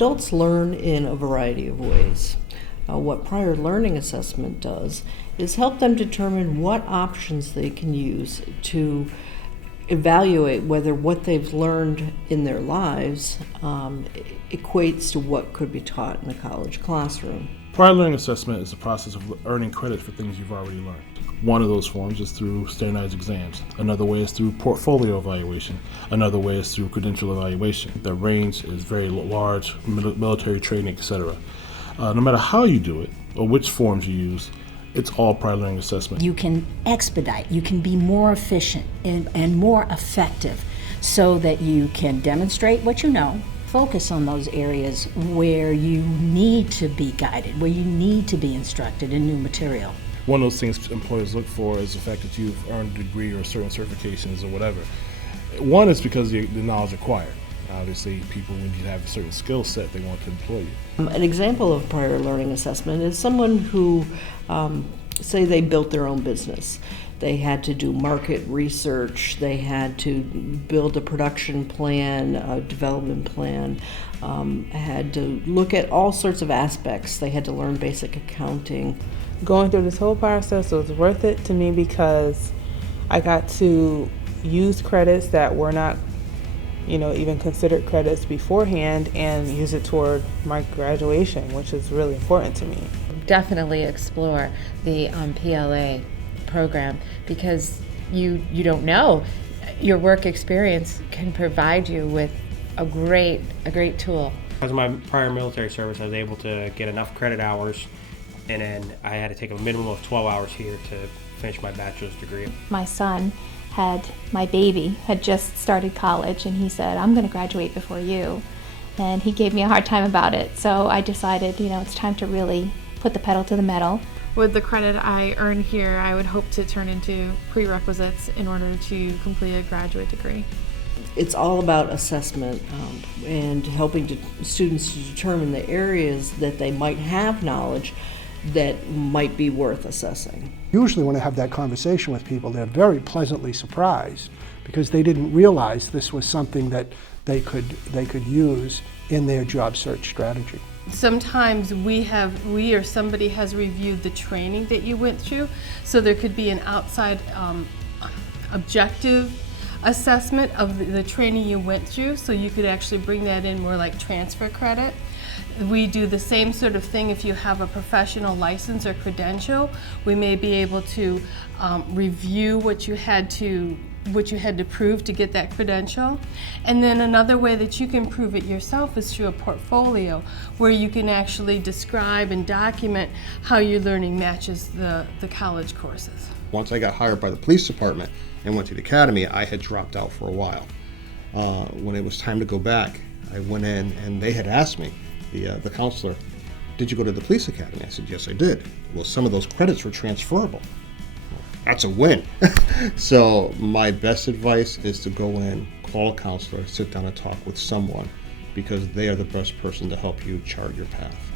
Adults learn in a variety of ways. What prior learning assessment does is help them determine what options they can use to evaluate whether what they've learned in their lives equates to what could be taught in a college classroom. Prior learning assessment is the process of earning credit for things you've already learned. One of those forms is through standardized exams. Another way is through portfolio evaluation. Another way is through credential evaluation. The range is very large, military training, etc. No matter how you do it or which forms you use, it's all prior learning assessment. You can expedite, you can be more efficient and more effective so that you can demonstrate what you know, focus on those areas where you need to be guided, where you need to be instructed in new material. One of those things employers look for is the fact that you've earned a degree or certain certifications or whatever. One is because of the knowledge acquired. Obviously, people, when you have a certain skill set, they want to employ you. An example of prior learning assessment is someone who, say they built their own business. They had to do market research, they had to build a production plan, a development plan, had to look at all sorts of aspects. They had to learn basic accounting. Going through this whole process was worth it to me because I got to use credits that were not even considered credits beforehand and use it toward my graduation, which is really important to me. Definitely explore the PLA program because you don't know. Your work experience can provide you with a great tool. Because of my prior military service, I was able to get enough credit hours, and then I had to take a minimum of 12 hours here to finish my bachelor's degree. My son my baby had just started college, and he said, "I'm going to graduate before you." And he gave me a hard time about it. So I decided, it's time to really put the pedal to the metal. With the credit I earn here, I would hope to turn into prerequisites in order to complete a graduate degree. It's all about assessment and helping students to determine the areas that they might have knowledge that might be worth assessing. Usually when I have that conversation with people, they're very pleasantly surprised because they didn't realize this was something that they could use in their job search strategy. Sometimes we or somebody has reviewed the training that you went through, so there could be an outside objective assessment of the training you went through, so you could actually bring that in more like transfer credit. We do the same sort of thing if you have a professional license or credential. We may be able to review what you had to prove to get that credential. And then another way that you can prove it yourself is through a portfolio, where you can actually describe and document how your learning matches the college courses. Once I got hired by the police department and went to the academy, I had dropped out for a while. When it was time to go back, I went in and they had asked me, the counselor, "Did you go to the police academy?" I said, "Yes, I did." "Well, some of those credits were transferable." That's a win. So my best advice is to go in, call a counselor, sit down and talk with someone, because they are the best person to help you chart your path.